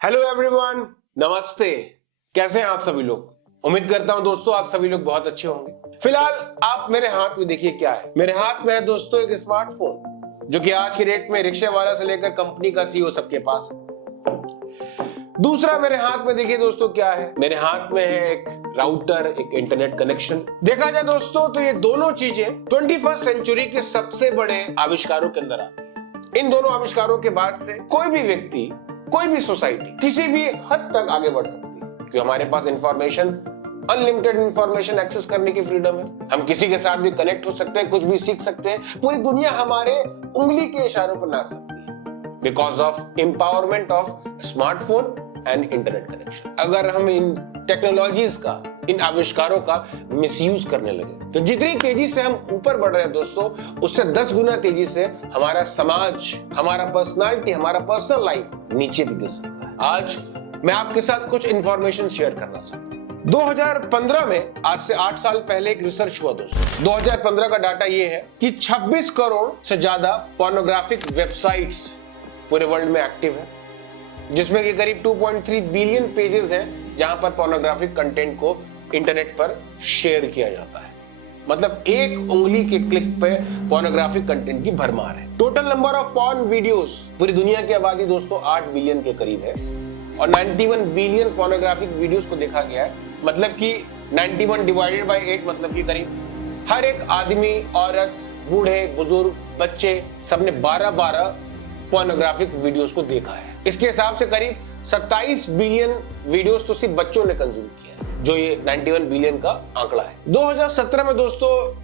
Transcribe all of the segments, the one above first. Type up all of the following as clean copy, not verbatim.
Hello everyone, नमस्ते। कैसे हैं आप सभी लोग? उम्मीद करता हूं दोस्तों आप सभी लोग बहुत अच्छे होंगे। फिलहाल आप मेरे हाथ में देखिए क्या है। मेरे हाथ में है दोस्तों एक स्मार्टफोन, जो कि आज की डेट में रिक्शे वाला से लेकर कंपनी का सीईओ सबके पास है। दूसरा मेरे हाथ में देखिए दोस्तों क्या है। मेरे हाथ में है एक राउटर, एक इंटरनेट कनेक्शन। देखा जाए दोस्तों तो ये दोनों चीजें 21st सेंचुरी के सबसे बड़े आविष्कारों के अंदर आती है। इन दोनों आविष्कारों के बाद से कोई भी व्यक्ति, कोई भी सोसाइटी किसी भी हद तक आगे बढ़ सकती है, क्योंकि हमारे पास इंफॉर्मेशन, अनलिमिटेड इंफॉर्मेशन एक्सेस करने की फ्रीडम है। हम किसी के साथ भी कनेक्ट हो सकते हैं, कुछ भी सीख सकते हैं। पूरी दुनिया हमारे उंगली के इशारों पर नाच सकती है, because of empowerment of smartphone and internet connection. अगर हम इन टेक्नोलॉजीज का, इन आविष्कारों का मिसयूज करने लगे तो जितनी तेजी से हम ऊपर बढ़ रहे हैं दोस्तों, उससे 10 गुना तेजी से हमारा समाज, हमारा पर्सनालिटी, हमारा पर्सनल लाइफ नीचे भी गिर सकता है। आज मैं आपके साथ कुछ इंफॉर्मेशन शेयर करना चाहता हूं। 2015 में, आज से 8 साल पहले एक रिसर्च हुआ दोस्तों। 2015 का डाटा यह है कि 26 करोड़ से ज्यादा पोर्नोग्राफिक वेबसाइट्स पूरे वर्ल्ड में एक्टिव है, जिसमें कि करीब 2.3 बिलियन पेजेस हैं जहां पर पोर्नोग्राफिक कंटेंट को इंटरनेट पर शेयर किया जाता है। मतलब एक उंगली के क्लिक पे पोर्नोग्राफिक कंटेंट की भरमार है। Total number of porn videos, पूरी दुनिया की आबादी दोस्तों 8 बिलियन के करीब है और 91 बिलियन पोर्नोग्राफिक वीडियोस को देखा गया है। मतलब कि 91 डिवाइडेड बाय 8 मतलब कि करीब हर एक आदमी, औरत, बूढ़े, बुजुर्ग, बच्चे सबने 12 पोर्नोग्राफिक वीडियोस को देखा है। इसके हिसाब से करीब 27 बिलियन वीडियोस तो सिर्फ बच्चों ने कंज्यूम किया है, जो ये 91 बिलियन का आंकड़ा है। 2017 में दोस्तों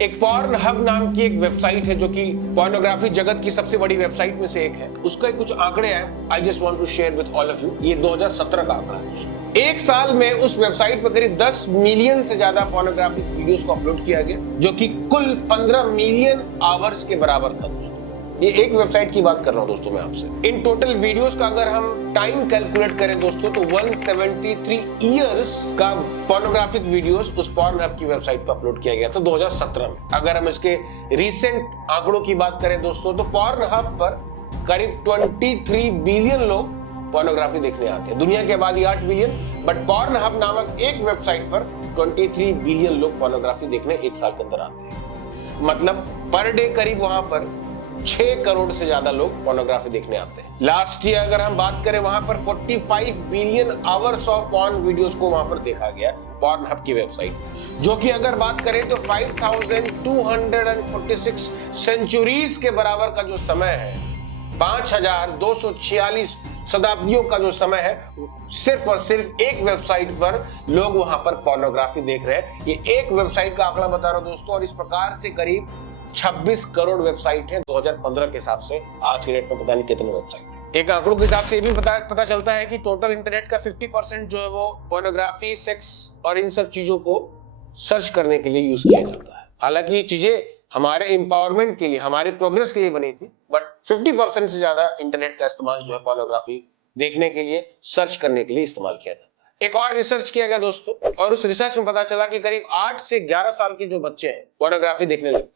एक पॉर्न हब नाम की एक वेबसाइट है, जो कि पोर्नोग्राफी जगत की सबसे बड़ी वेबसाइट में से एक है। उसका कुछ आंकड़े हैं, I just want to share with all of you. ये 2017 का आंकड़ा है दोस्तों। एक साल में उस वेबसाइट पर करीब 10 मिलियन से ज्यादा पोर्नोग्राफिक वीडियोस को अपलोड किया गया, जो कि कुल 15 मिलियन आवर्स के बराबर था दोस्तों। ये एक वेबसाइट की बात कर रहा हूं दोस्तों मैं आपसे। इन टोटल वीडियोस का अगर हम टाइम कैलकुलेट करें दोस्तों तो 173 इयर्स का पोर्नोग्राफिक वीडियोस उस पॉर्न हब की वेबसाइट पर अपलोड किया गया था 2017 में। अगर हम इसके रीसेंट आंकड़ों की बात करें दोस्तों तो पॉर्न हब पर करीब 23 बिलियन लोग पोर्नोग्राफी देखने आते हैं। दुनिया की आबादी 8 बिलियन, बट पॉर्न हब नामक एक वेबसाइट पर 23 बिलियन लोग पोर्नोग्राफी देखने एक साल के अंदर आते हैं। मतलब पर डे करीब वहां पर 6 करोड़ से ज्यादा लोग पोर्नोग्राफी देखने आते हैं। लास्ट ईयर अगर हम बात करें, वहां पर 45 billion hours of porn videos को वहां पर देखा गया पॉर्न हब की वेबसाइट, जो कि अगर बात करें तो 5246 सेंचुरीज के बराबर का जो समय है, 5246 शताब्दियों का जो समय है, सिर्फ और सिर्फ एक वेबसाइट पर लोग वहां पर पोर्नोग्राफी देख रहे हैं। ये एक वेबसाइट का आंकड़ा बता रहा हूं दोस्तों, और इस प्रकार से करीब 26 करोड़ वेबसाइट है 2015 के हिसाब से। आज के डेट में पता नहीं कितने वेबसाइट। एक आंकड़ों के हिसाब से ये भी पता चलता है कि टोटल इंटरनेट का 50% जो है वो पोर्नोग्राफी, सेक्स और इन सब चीजों को सर्च करने के लिए यूज किया जाता है। हालांकि ये चीजें हमारे एम्पावरमेंट के लिए, हमारे प्रोग्रेस के लिए बनी थी, बट 50% से ज्यादा इंटरनेट का इस्तेमाल जो है पोर्नोग्राफी देखने के लिए, सर्च करने के लिए इस्तेमाल किया जाता है। एक और रिसर्च किया गया दोस्तों, और उस रिसर्च में पता चला कि करीब 8 से 11 साल के जो बच्चे हैं पोर्नोग्राफी देखने लगते हैं।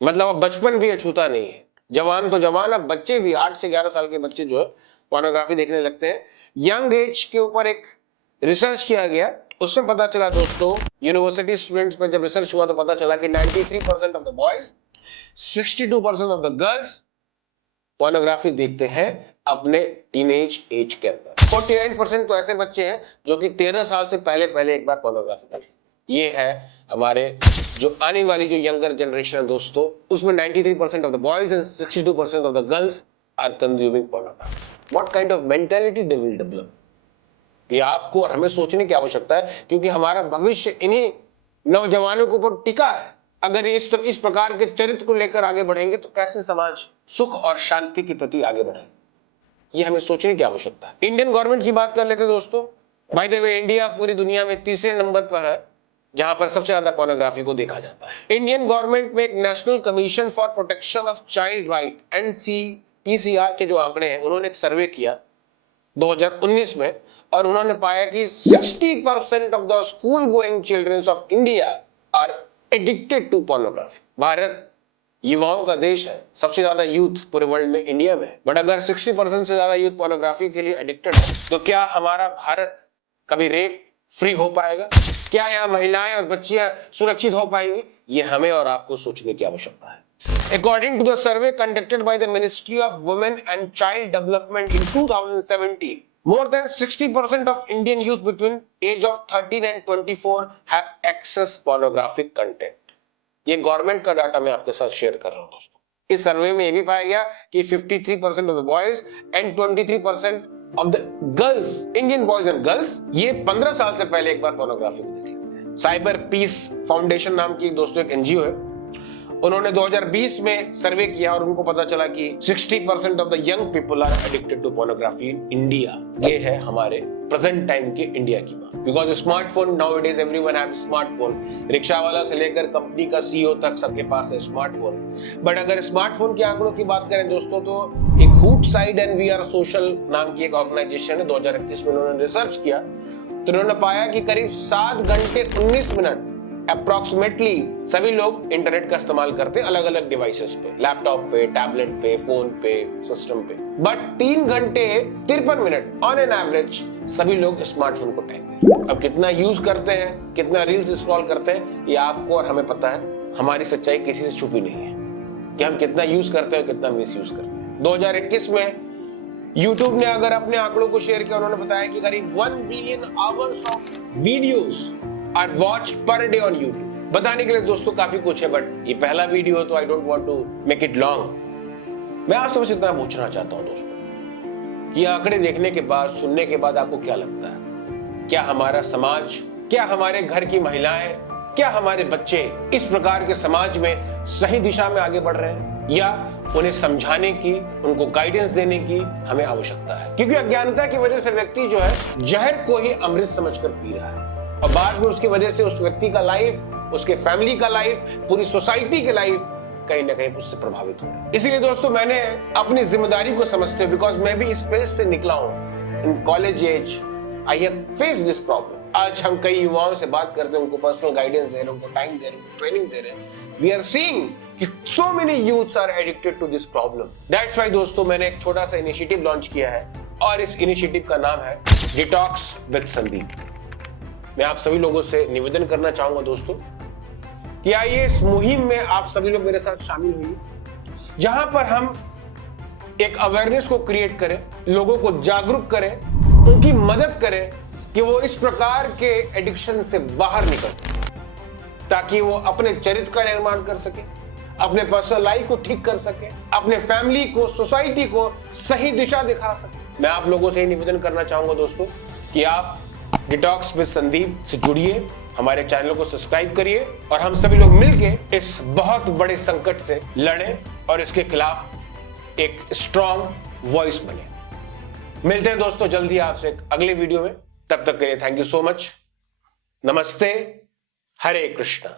मतलब अब बचपन भी अछूता नहीं है। जवान तो जवान, अब बच्चे भी 8 से 11 साल के बच्चे जो है पोर्नोग्राफी देखने लगते हैं। यंग एज के ऊपर एक रिसर्च किया गया, उसमें पता चला दोस्तों, यूनिवर्सिटी स्टूडेंट्स में जब रिसर्च हुआ तो पता चला कि 93% of the boys, 62% of the girls pornography देखते हैं अपने टीनेज एज के अंदर। 49% तो ऐसे बच्चे हैं जो कि 13 साल से पहले एक बार पोर्नोग्राफी करें। ये है हमारे जो आने वाली जो यंगर जनरेशन है दोस्तों, उसमें 93% of the boys and 62% of the girls are consuming pornography. What kind of mentality they will develop, ये आपको और हमें सोचने की आवश्यकता है, क्योंकि हमारा भविष्य इन्हीं नौजवानों के ऊपर टिका है। अगर इस प्रकार के चरित्र को लेकर आगे बढ़ेंगे तो कैसे समाज सुख और शांति के प्रति आगे बढ़े, ये हमें सोचने की आवश्यकता है। इंडियन गवर्नमेंट की बात कर लेते हैं दोस्तों। बाय द वे, इंडिया पूरी दुनिया में तीसरे नंबर पर है जहां पर सबसे ज्यादा पोर्नोग्राफी को देखा जाता है। इंडियन गवर्नमेंट में एक national commission for protection of child right, NCPCR के जो आंकड़े हैं, उन्होंने एक सर्वे किया 2019 में, और उन्होंने पाया कि 60% of the school going childrens of India are addicted to pornography. Bharat युवाओं का देश है, सबसे ज्यादा यूथ पूरे वर्ल्ड में इंडिया में, बट अगर 60% से ज्यादा यूथ पोर्नोग्राफी के लिए एडिक्टेड है, तो क्या हमारा भारत कभी रेप फ्री हो पाएगा? क्या यहाँ महिलाएं और बच्चियां सुरक्षित हो पाएंगी? ये हमें और आपको सोचने की आवश्यकता है। According to the survey conducted by the Ministry of Women and Child Development in 2017, more than 60% of Indian youth between age of 13 and 24 have access pornographic content. ये गवर्नमेंट का डाटा मैं आपके साथ शेयर कर रहा हूं दोस्तों। इस सर्वे में ये भी पाया गया कि 53% of the boys and 23% of the girls, Indian boys and girls, ये 15 साल से पहले एक बार पोर्नोग्राफी को देख लेते हैं। साइबर पीस फाउंडेशन नाम की दोस्तों एक एनजीओ है, उन्होंने 2020 में सर्वे किया और उनको पता चला कि 60% of the young people are addicted to pornography in India. ये है हमारे प्रेजेंट टाइम के इंडिया की बात। Because smartphone nowadays everyone have smartphone, rickshaw वाला से लेकर कंपनी का सीईओ तक सबके पास है स्मार्टफोन। बट अगर स्मार्टफोन के आंकड़ों की बात करें दोस्तों, तो एक Hootsuite and We Are Social नाम की एक ऑर्गेनाइजेशन है, 2021 में उन्होंने रिसर्च किया तो उन्होंने पाया कि करीब 7 घंटे 19 मिनट अप्रोक्सीमेटली सभी लोग इंटरनेट का इस्तेमाल करते हैं अलग अलग डिवाइसेस पे, लैपटॉप पे, टैबलेट पे, फोन पे, सिस्टम पे। बट 3 घंटे 53 मिनट ऑन एन एवरेज सभी लोग स्मार्टफोन को टाइम देते हैं। अब कितना यूज करते हैं, कितना रील्स स्क्रॉल करते हैं, ये आपको और हमें पता है। हमारी सच्चाई किसी से छुपी नहीं है कि हम कितना यूज करते हैं, कितना मिस यूज करते हैं। 2021 में YouTube ने अगर अपने आंकड़ों को शेयर किया, उन्होंने बताया कि करीब 1 billion hours of videos are watched per day on YouTube। बताने के लिए दोस्तों काफी कुछ है, बट ये पहला वीडियो है तो I don't want to make it long. मैं आपसे बस इतना पूछना चाहता हूं दोस्तों कि आंकड़े देखने के बाद, सुनने के बाद आपको क्या लगता है? क्या हमारा समाज, क्या हमारे घर की महिलाएं, क्या हमारे बच्चे इस प्रकार के समाज में सही दिशा में आगे बढ़ रहे हैं, या उन्हें समझाने की, उनको गाइडेंस देने की हमें आवश्यकता है? क्योंकि अज्ञानता की वजह से व्यक्ति जो है जहर को ही अमृत समझकर पी रहा है और बाद में उसकी वजह से उस व्यक्ति का लाइफ, उसके फैमिली का लाइफ, पूरी सोसाइटी के लाइफ कहीं ना कहीं उससे प्रभावित हो रहा है। इसीलिए दोस्तों मैंने अपनी जिम्मेदारी को समझते हुए, बिकॉज मैं भी इस फेज से निकला हूं in college age, I have face this problem. आज हम कई युवाओं से बात करते हैं, उनको पर्सनल गाइडेंस दे रहे हैं, उनको टाइम दे रहे हैं, ट्रेनिंग दे रहे हैं। वी आर सीइंग कि so many youths are addicted to this problem. That's why दोस्तों मैंने एक छोटा सा इनिशिएटिव लॉन्च किया है और इस इनिशिएटिव का नाम है डिटॉक्स विद संदीप। मैं आप सभी लोगों से निवेदन करना चाहूंगा दोस्तों कि आइए इस मुहिम में आप सभी लोग मेरे साथ शामिल होइए, जहां पर हम एक अवेयरनेस को क्रिएट करें, लोगों को जागरूक करें, उनकी मदद करें कि वो इस प्रकार के एडिक्शन से बाहर निकल सके, ताकि वो अपने चरित्र का निर्माण कर सके, अपने पर्सनल लाइफ को ठीक कर सके, अपने फैमिली को, सोसाइटी को सही दिशा दिखा सके। मैं आप लोगों से ही निवेदन करना चाहूंगा दोस्तों कि आप डिटॉक्स विद संदीप से जुड़िए, हमारे चैनल को सब्सक्राइब करिए और हम सभी लोग मिलके इस बहुत बड़े संकट से लड़ें और इसके खिलाफ एक स्ट्रॉन्ग वॉइस बने। मिलते हैं दोस्तों जल्दी आपसे एक अगले वीडियो में। तब तक के लिए थैंक यू सो मच। नमस्ते, हरे कृष्णा।